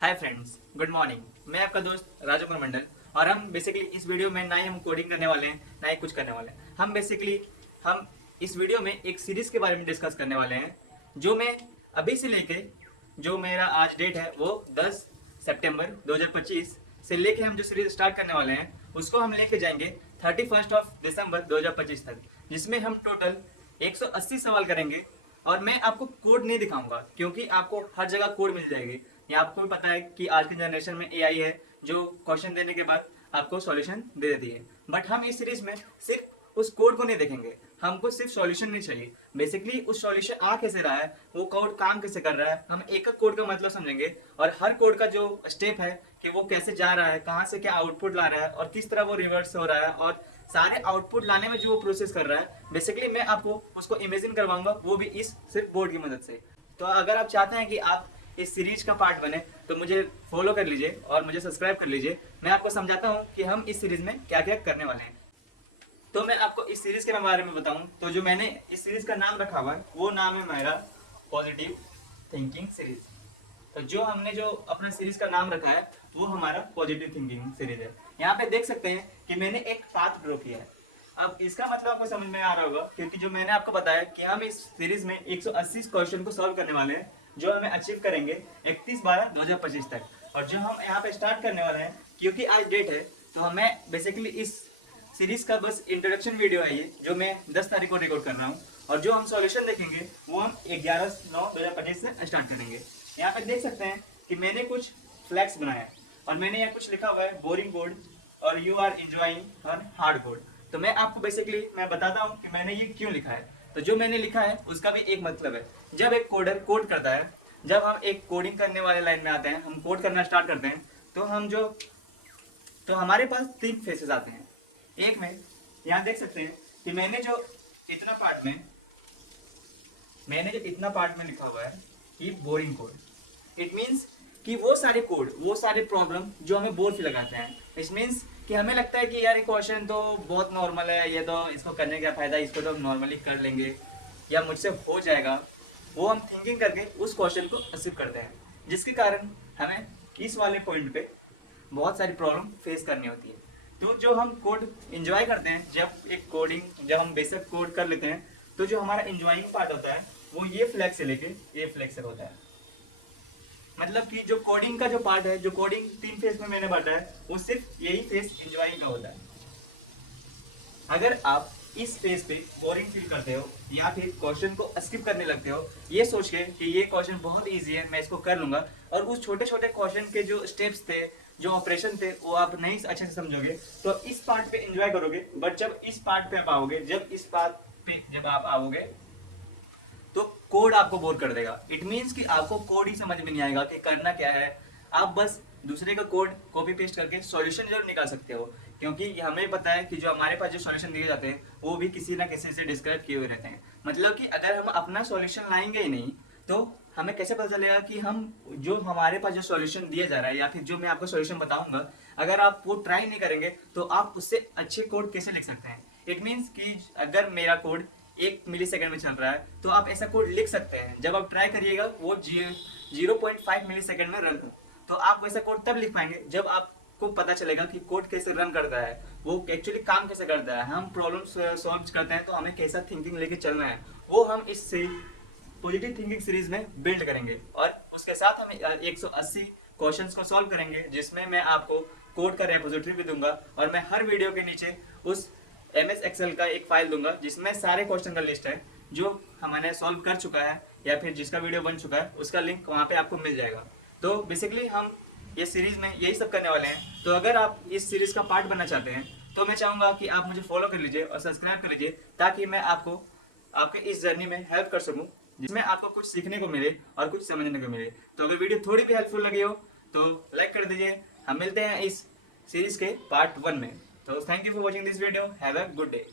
Hi friends, good morning. मैं आपका दोस्त राजू कुमार मंडल। और हम बेसिकली इस वीडियो में ना ही हम कोडिंग करने वाले हैं ना ही कुछ करने वाले हैं। हम इस वीडियो में एक सीरीज के बारे में डिस्कस करने वाले हैं जो मैं अभी से लेके जो मेरा आज डेट है वो 10 सितंबर 2025 से लेके हम जो सीरीज स्टार्ट करने वाले हैं उसको हम लेके जाएंगे 31 दिसंबर 2025 तक, जिसमें हम टोटल 180 सवाल करेंगे। और मैं आपको कोड नहीं दिखाऊंगा क्योंकि आपको हर जगह कोड मिल जाएगी। ये आपको भी पता है कि आज की जनरेशन में एआई है जो क्वेश्चन देने के बाद आपको सॉल्यूशन दे देती है। बट हम इस सीरीज में सिर्फ उस कोड को नहीं देखेंगे, हमको सिर्फ सॉल्यूशन नहीं चाहिए। बेसिकली उस सॉल्यूशन आ कैसे रहा है, वो कोड काम कैसे कर रहा है, हम एक एक कोड का मतलब समझेंगे और हर कोड का जो स्टेप है कि वो कैसे जा रहा है, कहाँ से क्या आउटपुट ला रहा है और किस तरह वो रिवर्स हो रहा है और सारे आउटपुट लाने में जो वो प्रोसेस कर रहा है, बेसिकली मैं आपको उसको इमेजिन करवाऊंगा, वो भी इस सिर्फ बोर्ड की मदद से। तो अगर आप चाहते हैं कि आप इस सीरीज का पार्ट बने तो मुझे फॉलो कर लीजिए और मुझे सब्सक्राइब कर लीजिए। मैं आपको समझाता हूँ कि हम इस सीरीज में क्या क्या करने वाले हैं। तो मैं आपको इस सीरीज के बारे में बताऊं तो जो मैंने इस सीरीज का नाम रखा हुआ है वो नाम है मेरा पॉजिटिव थिंकिंग सीरीज। तो जो हमने जो अपना सीरीज का नाम रखा है वो हमारा पॉजिटिव थिंकिंग सीरीज है। यहाँ पे देख सकते हैं कि मैंने एक पाथ ड्रॉ किया है। अब इसका मतलब आपको समझ में आ रहा होगा क्योंकि जो मैंने आपको बताया कि हम इस सीरीज में 180 क्वेश्चन को सॉल्व करने वाले हैं जो हमें अचीव करेंगे 31/12/2025 तक। और जो हम यहाँ पे स्टार्ट करने वाले हैं क्योंकि आज डेट है तो हमें बेसिकली इस सीरीज का बस इंट्रोडक्शन वीडियो है ये जो मैं 10 तारीख को रिकॉर्ड कर रहा हूँ। और जो हम सॉल्यूशन देखेंगे वो हम 11/9/2025 से स्टार्ट करेंगे। यहाँ पे देख सकते हैं कि मैंने कुछ फ्लैग्स बनाया है और मैंने यहाँ कुछ लिखा हुआ है बोरिंग कोड और यू आर इंजॉइंग और हार्ड कोड। तो मैं आपको बेसिकली मैं बताता हूँ कि मैंने ये क्यों लिखा है। तो जो मैंने लिखा है उसका भी एक मतलब है। जब एक कोडर कोड करता है, जब हम एक कोडिंग करने वाले लाइन में आते हैं, हम कोड करना स्टार्ट करते हैं तो तो हमारे पास 3 फेसेस आते हैं। एक में यहाँ देख सकते हैं कि इतना पार्ट में मैंने जो इतना पार्ट में लिखा हुआ है कि बोरिंग कोड। इट मीन्स कि वो सारे कोड, वो सारे प्रॉब्लम जो हमें बोर फील लगाते हैं। इट मीन्स कि हमें लगता है कि यार ये क्वेश्चन तो बहुत नॉर्मल है, ये तो इसको करने का फायदा, इसको तो हम नॉर्मली कर लेंगे या मुझसे हो जाएगा। वो हम थिंकिंग करके उस क्वेश्चन को असिप करते हैं, जिसके कारण हमें इस वाले पॉइंट पे बहुत सारी प्रॉब्लम फेस करनी होती है। तो जो हम कोड इंजॉय करते हैं, जब हम बेसिक कोड कर लेते हैं तो जो हमारा इंजॉइंग पार्ट होता है वो ये फ्लैग से लेके ये फ्लैग से होता है। मतलब कि जो कोडिंग का जो पार्ट है, जो कोडिंग 3 फेज में मैंने बांटा है, वो सिर्फ यही फेज इंजॉइंग का होता है। अगर आप इस फेज पे बोरिंग फील करते हो या फिर क्वेश्चन को स्किप करने लगते हो ये सोच के कि ये क्वेश्चन बहुत इजी है, मैं इसको कर लूंगा, और उस छोटे छोटे क्वेश्चन के जो स्टेप्स थे, जो ऑपरेशन थे, वो आप नहीं अच्छे से समझोगे तो इस पार्ट पे एंजॉय करोगे। बट जब इस पार्ट पे आप आओगे, जब आप आओगे तो कोड आपको बोर कर देगा। इट मीन्स कि आपको कोड ही समझ में नहीं आएगा कि करना क्या है। आप बस दूसरे का कोड कॉपी पेस्ट करके सॉल्यूशन जरूर निकाल सकते हो, क्योंकि हमें पता है कि जो हमारे पास जो सॉल्यूशन दिए जाते हैं वो भी किसी ना किसी से डिस्क्राइब किए हुए रहते हैं। मतलब कि अगर हम अपना सॉल्यूशन लाएंगे ही नहीं तो हमें कैसे पता चलेगा कि हम जो हमारे पास जो सॉल्यूशन दिया जा रहा है या फिर जो मैं आपको सॉल्यूशन बताऊंगा, अगर आप वो ट्राई नहीं करेंगे तो आप उससे अच्छे कोड कैसे लिख सकते हैं। इट मीन्स कि अगर मेरा कोड 1 मिली सेकेंड में चल रहा है तो आप ऐसा कोड लिख सकते हैं, जब आप ट्राई करिएगा वो 0.5 मिली सेकेंड में रन हो। तो आप वैसा कोड तब लिख पाएंगे जब आपको पता चलेगा कि कोड कैसे रन करता है, वो एक्चुअली काम कैसे करता है, हम प्रॉब्लम सॉल्व करते हैं तो हमें कैसा थिंकिंग लेके चलना है, वो हम इससे पॉजिटिव थिंकिंग सीरीज में बिल्ड करेंगे। और उसके साथ हम 180 क्वेश्चंस को सॉल्व करेंगे, जिसमें मैं आपको कोड का रेपोजिटरी भी दूंगा और मैं हर वीडियो के नीचे उस MS एक्सेल का एक फाइल दूंगा जिसमें सारे क्वेश्चन का लिस्ट है जो हमने सॉल्व कर चुका है या फिर जिसका वीडियो बन चुका है, उसका लिंक वहाँ पे आपको मिल जाएगा। तो बेसिकली हम ये सीरीज में यही सब करने वाले हैं। तो अगर आप इस सीरीज का पार्ट बनना चाहते हैं तो मैं चाहूँगा कि आप मुझे फॉलो कर लीजिए और सब्सक्राइब कर लीजिए, ताकि मैं आपको आपके इस जर्नी में हेल्प कर सकूँ, जिसमें आपको कुछ सीखने को मिले और कुछ समझने को मिले। तो अगर वीडियो थोड़ी भी हेल्पफुल लगी हो तो लाइक कर दीजिए। हम मिलते हैं इस सीरीज के पार्ट 1 में। तो thank you for watching this video. Have a good day.